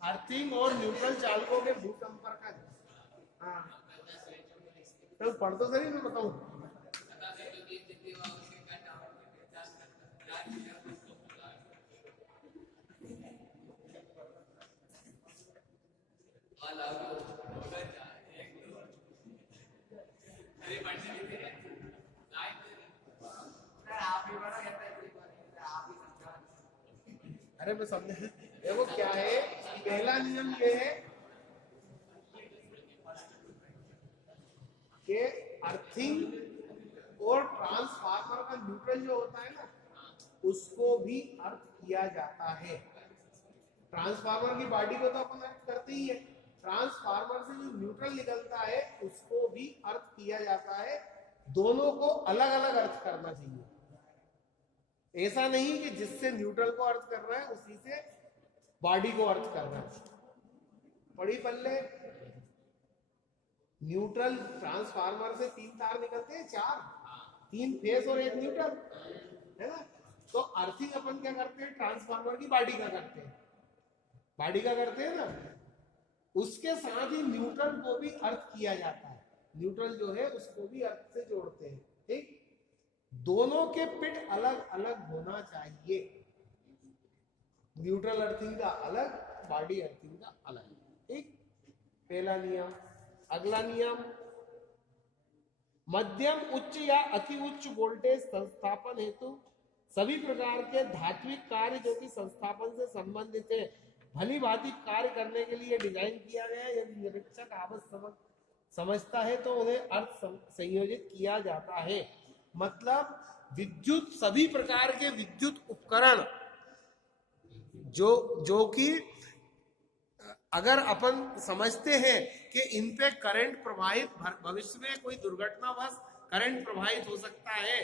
अर्थिंग और न्यूट्रल चालकों के भू संपर्क। हाँ तो पढ़ तो सही, मैं बताऊं। अरे मैं समझ, देखो क्या है, पहला नियम ये है कि अर्थिंग और ट्रांसफार्मर का न्यूट्रल जो होता है ना, उसको भी अर्थ किया जाता है। ट्रांसफार्मर की बॉडी को तो अपन अर्थ करते ही है, ट्रांसफार्मर से जो न्यूट्रल निकलता है उसको भी अर्थ किया जाता है। दोनों को अलग अलग अर्थ करना चाहिए। ऐसा नहीं कि जिससे न्यूट्रल को अर्थ कर रहा है उसी से बॉडी को अर्थ करना है। पड़ी पल्ले, न्यूट्रल ट्रांसफार्मर से 3 तार निकलते हैं, 4, 3 फेस और 1 न्यूट्रल, है ना। तो अर्थिंग अपन क्या करते हैं, ट्रांसफार्मर की बॉडी का करते हैं, बॉडी का करते हैं ना। उसके साथ ही न्यूट्रल को भी अर्थ किया जाता है। न्यूट्रल जो है उसको भी अर्थ से जोड़ते हैं, ठीक। दोनों के पिट अलग अलग होना चाहिए। न्यूट्रल अर्थिंग का अलग, बॉडी अर्थिंग का अलग, ठीक। पहला नियम। अगला नियम, मध्यम उच्च या अति उच्च वोल्टेज संस्थापन हेतु सभी प्रकार के धात्विक कार्य जो कि संस्थापन से संबंधित है भली भांति कार्य करने के लिए डिजाइन किया गया है। यदि निरीक्षक आवश्यक समझता है तो उन्हें अर्थ संयोजित किया जाता है। मतलब विद्युत, सभी प्रकार के विद्युत उपकरण जो कि अगर अपन समझते हैं कि इन पे करंट प्रवाहित, भविष्य में कोई दुर्घटनावश करंट प्रवाहित हो सकता है,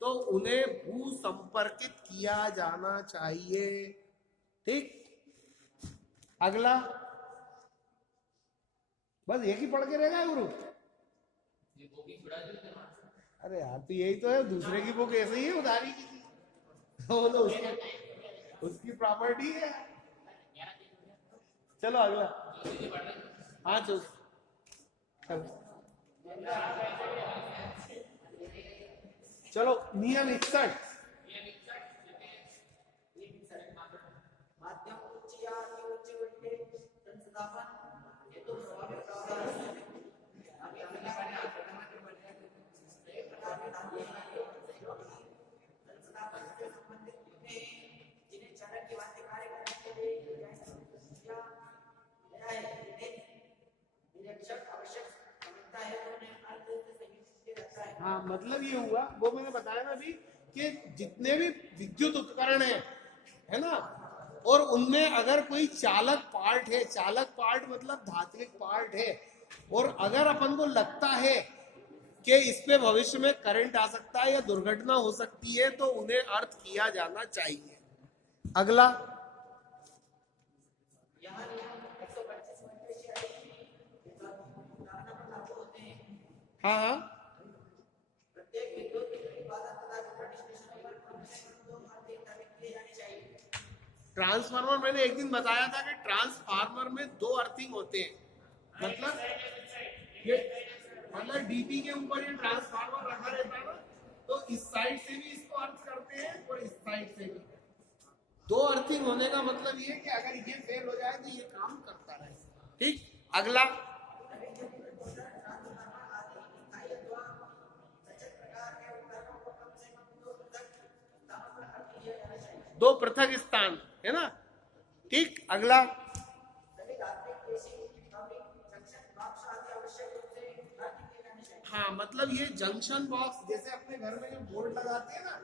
तो उन्हें भू संपर्कित किया जाना चाहिए, ठीक। अगला, बस एक ही पढ़ के रहेगा गुरु। अरे यार तो यही तो है, दूसरे की बुक ऐसे ही है उधारी की, तो उसकी प्रॉपर्टी है। चलो अगला। हाँ चलो चलो नियम 61। हाँ मतलब ये हुआ, वो मैंने बताया ना अभी, कि जितने भी विद्युत उपकरण है ना, और उनमें अगर कोई चालक पार्ट है, चालक पार्ट मतलब धात्विक पार्ट है, और अगर अपन को लगता है कि इस पे भविष्य में करंट आ सकता है या दुर्घटना हो सकती है, तो उन्हें अर्थ किया जाना चाहिए। अगला, हाँ हाँ ट्रांसफार्मर मैंने एक दिन बताया था कि ट्रांसफार्मर में 2 अर्थिंग होते हैं, मतलब ये मतलब डीपी के ऊपर ये ट्रांसफार्मर रखा रहता है ना, तो इस साइड से भी इसको अर्थ करते हैं और इस साइड से भी। 2 अर्थिंग होने का मतलब ये कि अगर ये फेल हो जाए तो ये काम करता रहे। ठीक, अगला दो पृथक स्थान है ना। ठीक, अगला हाँ, मतलब ये जंक्शन बॉक्स जैसे अपने घर में जो बोर्ड लगाते हैं ना,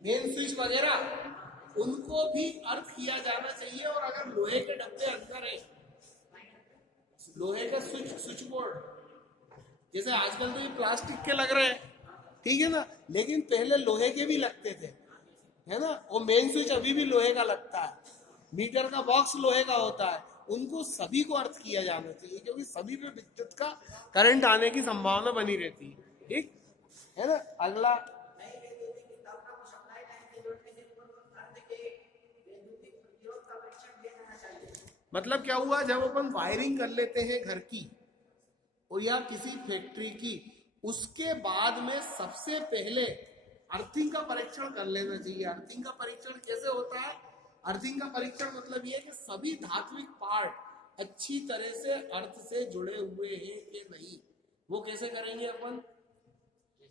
मेन स्विच वगैरह, उनको भी अर्थ किया जाना चाहिए। और अगर लोहे के डब्बे अंदर है, लोहे का स्विच बोर्ड, जैसे आजकल तो ये प्लास्टिक के लग रहे हैं, ठीक है ना, लेकिन पहले लोहे के भी लगते थे, है ना। वो मेन स्विच अभी भी लोहे का लगता है, मीटर का बॉक्स लोहे का होता है, उनको सभी को अर्थ किया जाना चाहिए, क्योंकि सभी पे विद्युत का करंट आने की संभावना बनी रहती है। ठीक है ना, अगला मतलब क्या हुआ, जब अपन वायरिंग कर लेते हैं घर की और या किसी फैक्ट्री की, उसके बाद में सबसे पहले अर्थिंग का परीक्षण कर लेना चाहिए। अर्थिंग का परीक्षण कैसे होता है? अर्थिंग का परीक्षण मतलब ये है कि सभी धात्विक पार्ट अच्छी तरह से अर्थ से जुड़े हुए हैं कि नहीं। वो कैसे करेंगे अपन?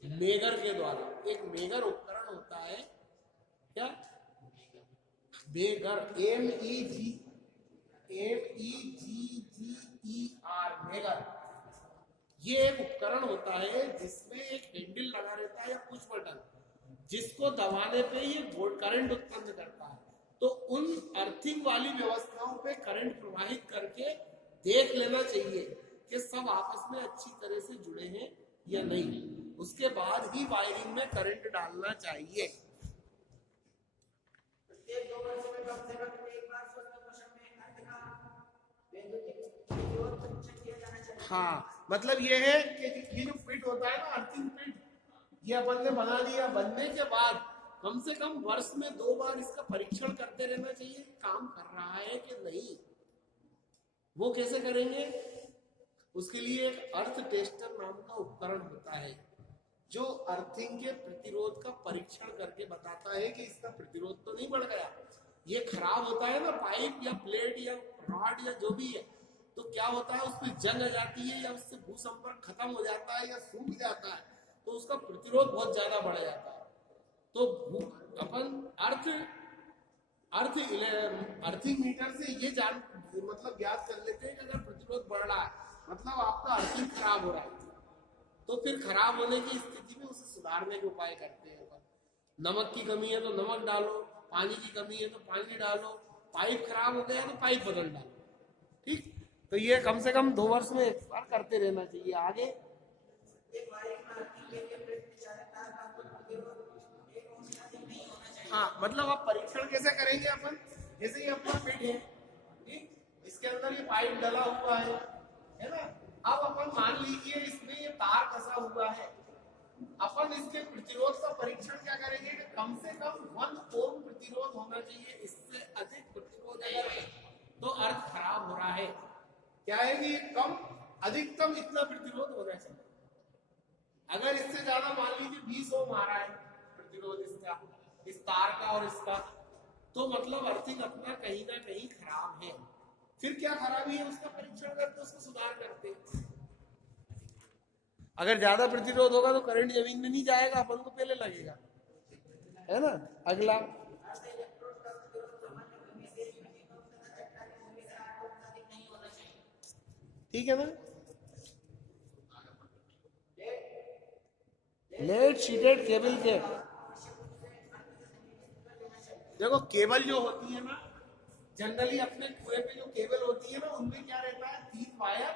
मेगर के द्वारा। एक मेगर उपकरण होता है, क्या मेगर, MEGER, मेगर। ये एक उपकरण होता है जिसमें एक हैंडल लगा रहता है या पुश बटन, जिसको दबाने पे ये वोल्ट करंट उत्पन्न करता है। तो उन अर्थिंग वाली व्यवस्थाओं पे करंट प्रवाहित करके देख लेना चाहिए कि सब आपस में अच्छी तरह से जुड़े हैं या नहीं। उसके बाद ही वायरिंग में करंट डालना चाहिए। हाँ, मतलब ये है कि ये जो फिट होता है ना, अर्थिंग फिट, ये अपन ने बना दिया। बनने के बाद कम से कम वर्ष में 2 बार इसका परीक्षण करते रहना चाहिए, काम कर रहा है कि नहीं। वो कैसे करेंगे? उसके लिए एक अर्थ टेस्टर नाम का उपकरण होता है, जो अर्थिंग के प्रतिरोध का परीक्षण करके बताता है कि इसका प्रतिरोध तो नहीं बढ़ गया। ये खराब होता है ना, पाइप या प्लेट या रॉड या जो भी है, तो क्या होता है, उसमें जंग आ जाती है या उससे भूसंपर्क खत्म हो जाता है या सूख जाता है, तो उसका प्रतिरोध बहुत ज्यादा बढ़ जाता है। तो अपन अर्थिंग मीटर से ये मतलब ज्ञात कर लेते हैं कि अगर प्रतिरोध बढ़ रहा है मतलब आपका अर्थिंग खराब हो रहा है। तो फिर खराब होने की स्थिति में उसे सुधारने के उपाय करते हैं अपन। नमक की कमी है तो नमक डालो, पानी की कमी है तो पानी डालो, पाइप खराब हो गया तो पाइप बदल डालो। ठीक, तो ये कम से कम 2 वर्ष में एक बार करते रहना चाहिए। आगे हाँ, मतलब आप परीक्षण कैसे करेंगे अपन? जैसे ये अपना फिट है, ठीक, इसके अंदर ये पाइप डला हुआ है ना। अब अपन मान लीजिए इसमें ये तार फंसा हुआ है, अपन इसके प्रतिरोध का परीक्षण क्या करेंगे कि कम से कम 1 ओम प्रतिरोध होना चाहिए। इससे अधिक प्रतिरोध अगर है तो अर्थ खराब हो रहा है। क्या है कि कम अधिकतम इतना प्रतिरोध होना चाहिए। अगर इससे ज्यादा मान लीजिए 20 ओम आ रहा है प्रतिरोध इसका, इस तार का और इसका, तो मतलब अर्थिंग अपना कहीं ना कहीं खराब है। फिर क्या खराबी है उसका परीक्षण करके उसको सुधार करते। अगर ज्यादा प्रतिरोध होगा तो करंट जमीन में नहीं जाएगा, अपन को पहले लगेगा, है ना। अगला ठीक है ना। लेड शीटेड केबल के, देखो केबल जो होती है ना, जनरली अपने कुएं पे जो केबल होती है ना, उनमें क्या रहता है, 3 वायर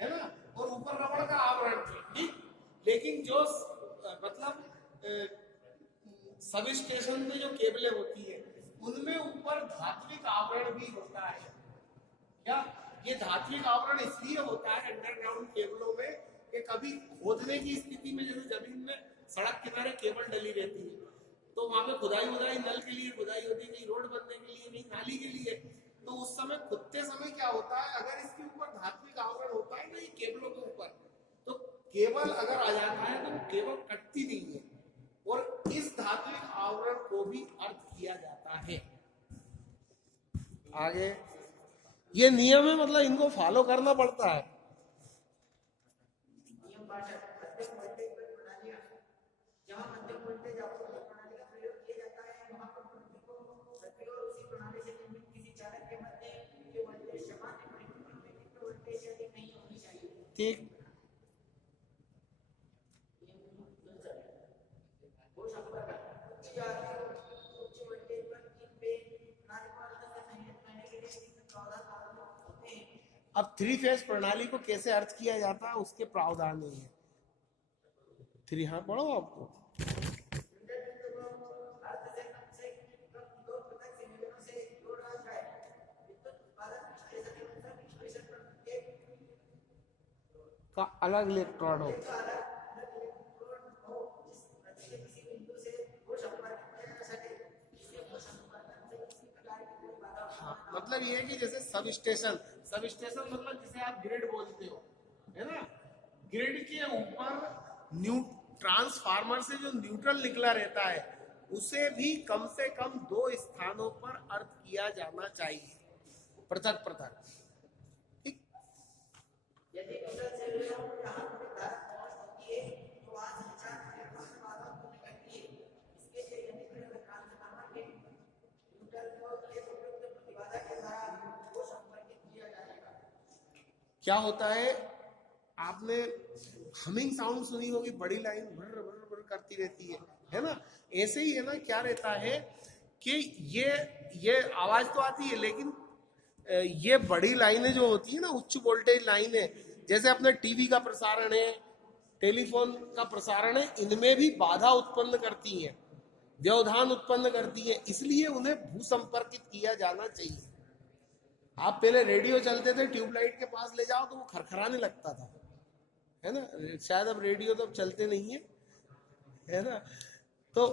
है ना, और ऊपर रबड़ का आवरण, ठीक। लेकिन जो मतलब सब स्टेशन पे जो केबलें होती है उनमें ऊपर धात्विक आवरण भी होता है। क्या ये धात्विक आवरण इसलिए होता है अंडरग्राउंड केबलों में कि कभी खोदने की स्थिति में, जैसे जमीन में सड़क किनारे केबल डली रहती है, तो वहां पे खुदाई नल के लिए खुदाई होती है, कहीं रोड बनने के लिए, कहीं नाली के लिए। तो उस समय खुदते समय क्या होता है, अगर इसके ऊपर धात्विक आवरण होता है ना ये केबलों के ऊपर, तो केबल अगर आ जाता है तो वो केबल कटती नहीं है, और इस धात्विक आवरण को भी अर्थ किया जाता है। आगे ये नियम है, मतलब इनको फॉलो करना पड़ता है। ठीक, अब 3 फेज प्रणाली को कैसे अर्थ किया जाता है उसके प्रावधान नहीं है। 3, हाँ पढ़ो आपको। का अलग इलेक्ट्रॉन हो, हाँ, मतलब ये है कि जैसे सब स्टेशन मतलब जिसे आप ग्रिड बोलते हो, है ना, ग्रिड के ऊपर ट्रांसफार्मर से जो न्यूट्रल निकला रहता है उसे भी कम से कम 2 स्थानों पर अर्थ किया जाना चाहिए, पृथक पृथक। ठीक, क्या होता है, आपने हमिंग साउंड सुनी होगी, बड़ी लाइन भर भर भर करती रहती है ना, ऐसे ही है ना, क्या रहता है कि ये आवाज तो आती है, लेकिन ये बड़ी लाइनें जो होती है ना, उच्च वोल्टेज लाइनें, जैसे अपने टीवी का प्रसारण है, टेलीफोन का प्रसारण है, इनमें भी बाधा उत्पन्न करती हैं, व्यवधान उत्पन्न करती है, इसलिए उन्हें भूसंपर्कित किया जाना चाहिए। आप पहले रेडियो चलते थे, ट्यूबलाइट के पास ले जाओ तो वो खरखराने लगता था, है ना, शायद अब रेडियो तो अब चलते नहीं है ना। तो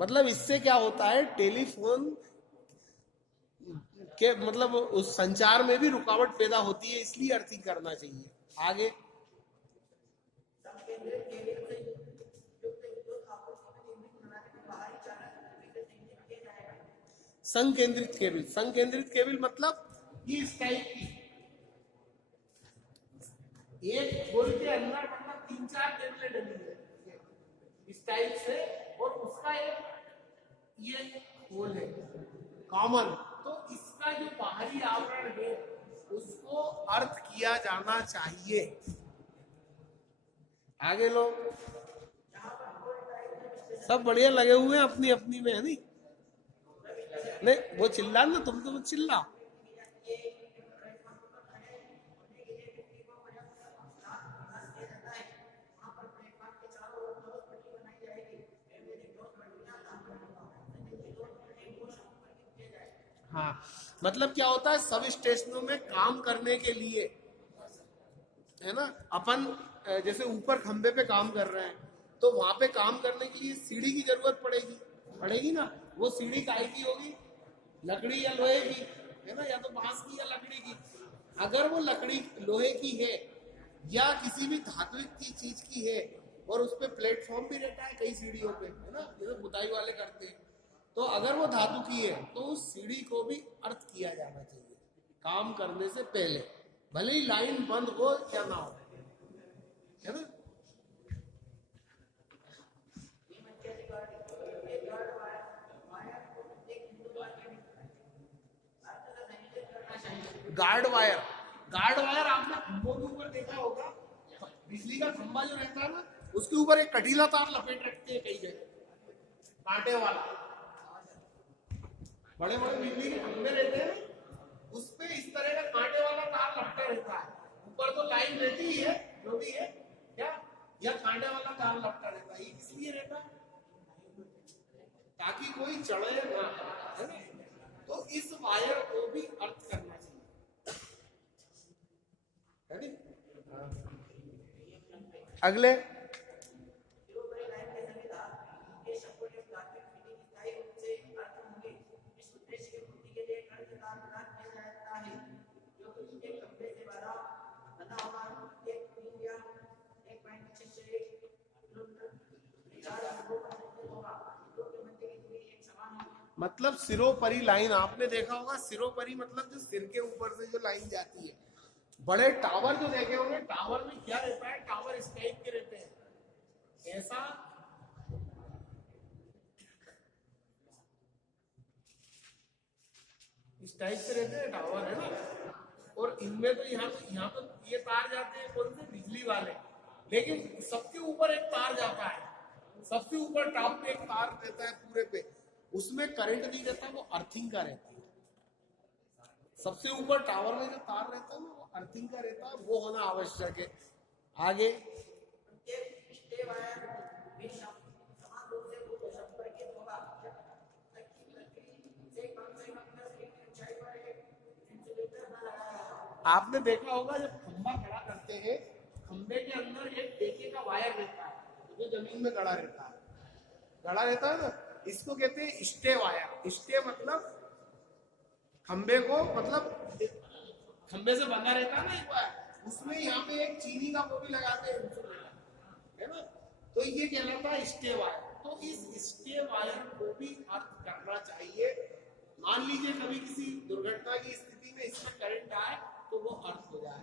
मतलब इससे क्या होता है, टेलीफोन के मतलब उस संचार में भी रुकावट पैदा होती है, इसलिए अर्थिंग करना चाहिए। आगे संकेंद्रित केबल मतलब ये इस टाइप की, एक होल के अंदर मतलब 3-4 केबलें डली है इस टाइप से, और उसका एक ये होल है कॉमन, तो इसका जो बाहरी आवरण है उसको अर्थ किया जाना चाहिए। आगे लोग सब बढ़िया लगे हुए हैं अपनी अपनी में, है नहीं वो चिल्ला ना, तुम तो मत चिल्ला। हाँ, मतलब क्या होता है, सब स्टेशनों में काम करने के लिए, है ना, अपन जैसे ऊपर खंबे पे काम कर रहे हैं, तो वहां पे काम करने के लिए सीढ़ी की जरूरत पड़ेगी ना। वो सीढ़ी काहे की होगी, लकड़ी या लोहे की, है ना, या तो बांस की या लकड़ी की। अगर वो लकड़ी लोहे की है या किसी भी धात्विक की चीज की है, और उस पे प्लेटफॉर्म भी रहता है कई सीढ़ियों पे, है ना, जैसे बुताई वाले करते हैं, तो अगर वो धातु की है तो उस सीढ़ी को भी अर्थ किया जाना चाहिए काम करने से पहले, भले ही लाइन बंद हो या ना हो, है ना। गार्ड वायर आपने खंभों के ऊपर देखा होगा, बिजली का खंभा जो रहता है ना, उसके ऊपर एक कटीला तार लपेट रखते हैं कई जगह, कांटे वाला, बड़े बड़े बिजली के खंभे रहते हैं, उस पे इस तरह का कांटे वाला तार लपटा रहता है, ऊपर तो लाइन रहती ही है जो भी है, क्या या कांटे वाला तार लपटा रहता है, ये किस लिए रहता है, ताकि कोई चढ़े ना, है ना। तो इस वायर को भी अर्थ करना चाहिए, है नी? अगले मतलब सिरोपरि लाइन, आपने देखा होगा सिरोपरि मतलब जो सिर के ऊपर से जो लाइन जाती है। बड़े टावर जो देखे होंगे, टावर में क्या रहता है, टावर इस टाइप के रहते हैं, ऐसा इस टाइप से रहते हैं टावर, है ना। और इनमें तो यहाँ तो ये तार जाते हैं कौन से, बिजली वाले, लेकिन सबके ऊपर एक तार जाता है, सबसे ऊपर टॉप पे एक तार रहता है पूरे पे, उसमें करंट नहीं रहता, वो अर्थिंग का रहता है। सबसे ऊपर टावर में जो तार रहता है ना, वो अर्थिंग का रहता है, वो होना आवश्यक है। आगे आपने देखा होगा जब खंबा खड़ा करते हैं, खंबे के अंदर एक टेके का वायर रहता है जो जमीन में गड़ा रहता है, गड़ा रहता है ना, इसको कहते हैं स्टे वायर। स्टे मतलब खंबे को, मतलब खंबे से बंधा रहता है ना एक वायर, उसमें यहाँ पे एक चीनी का वो भी लगाते हैं, है ना, तो ये कहलाता है स्टे वायर। तो इस स्टे वायर को भी अर्थ करना चाहिए। मान लीजिए कभी किसी दुर्घटना की स्थिति में इसमें करंट आए तो वो अर्थ हो जाए।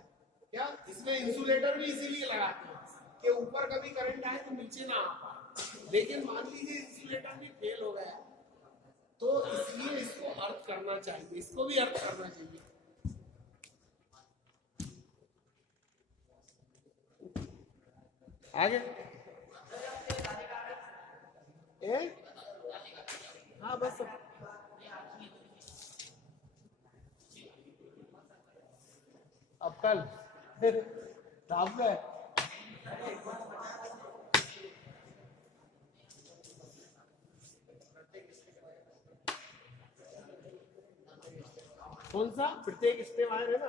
क्या इसमें इंसुलेटर भी इसीलिए लगाते हैं कि ऊपर कभी करंट आए तो नीचे ना आ पाए, लेकिन मान लीजिए इंसुलेटर भी फेल हो गया तो इसलिए इसको अर्थ करना चाहिए, इसको भी अर्थ करना चाहिए। आगे हाँ बस अब कल रात में कौन सा प्रत्येक स्टे वायर है ना,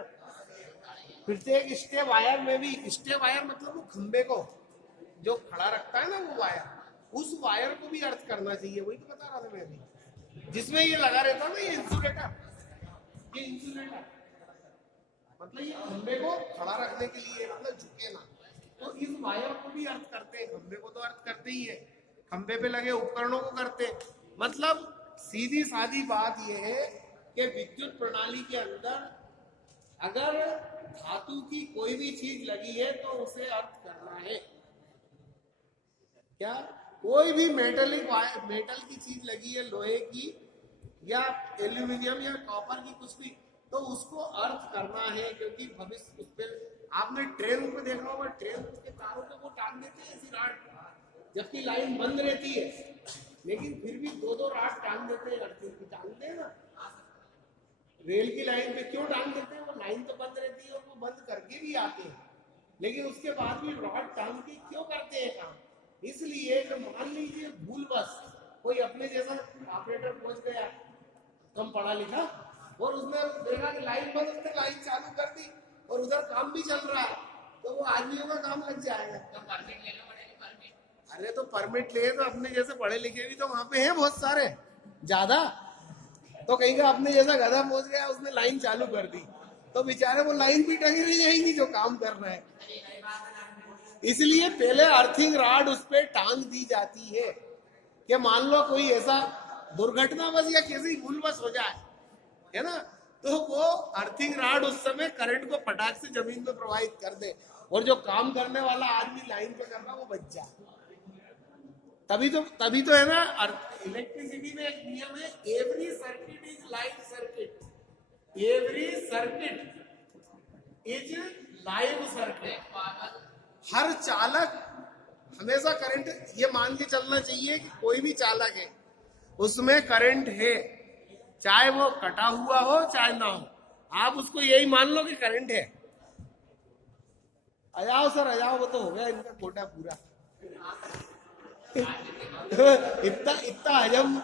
प्रत्येक स्टे वायर में भी, स्टे वायर मतलब वो खंबे को जो खड़ा रखता है ना वो वायर, उस वायर को भी अर्थ करना चाहिए। वही तो बता रहा था मैं अभी, जिसमें ये लगा रहता है ना, ये इंसुलेटर मतलब ये खंबे को खड़ा रखने के लिए, मतलब झुके ना, तो इस वायर को भी अर्थ करते हैं। खंबे को तो अर्थ करते ही है, खंबे पे लगे उपकरणों को करते हैं। मतलब सीधी सादी बात यह है कि विद्युत प्रणाली के अंदर अगर धातु की कोई भी चीज लगी है तो उसे अर्थ करना है। क्या कोई भी मेटल की चीज लगी है, लोहे की या एल्यूमिनियम या कॉपर की कुछ भी, तो उसको अर्थ करना है, क्योंकि भविष्य उस पर आपने ट्रेन पे देखा होगा, ट्रेन के तारों पे वो टांग देते हैं ऐसी राड, जबकि लाइन बंद रहती है, लेकिन फिर भी दो दो राड टांग देते हैं, अर्थिंग की टांगते हैं ना। रेल की लाइन पे क्यों टांग देते हैं, वो लाइन तो बंद रहती है और वो बंद करके भी आते हैं, लेकिन उसके बाद भी रॉड टांग के क्यों करते हैं काम, इसलिए कि मान लीजिए भूलवश कोई अपने जैसा ऑपरेटर पहुंच गया, कम पढ़ा लिखा, और उसने देखा कि लाइन बंद, उसने लाइन चालू कर दी और उधर काम भी चल रहा है, तो वो आदमियों का काम लग जाएगा। तो परमिट लेना पड़ेगा, परमिट। अरे तो परमिट ले, तो अपने जैसे पढ़े लिखे भी तो वहां पे हैं बहुत सारे, ज्यादा तो कहीं का अपने जैसा गधा पहुंच गया, उसने लाइन चालू कर दी, तो बेचारे वो लाइन भी टंगी रह जाएगी जो काम कर रहा है। इसलिए पहले अर्थिंग रॉड उस पर टांग दी जाती है कि मान लो कोई ऐसा दुर्घटना बस या किसी भूलवश हो जाए, है ना, तो वो अर्थिंग रॉड उस समय करंट को फटाक से जमीन में प्रवाहित कर दे, और जो काम करने वाला आदमी लाइन पे कर रहा वो बच जाए। तभी तो है ना, इलेक्ट्रिसिटी में एक नियम है, every circuit is live circuit, every circuit is live circuit. हर चालक हमेशा करंट, ये मान के चलना चाहिए कि कोई भी चालक है उसमें करंट है, चाहे वो कटा हुआ हो चाहे ना हो, आप उसको यही मान लो कि करंट है। आ जाओ सर, आ जाओ, वो तो हो गया इनका कोटा पूरा। इतना हजम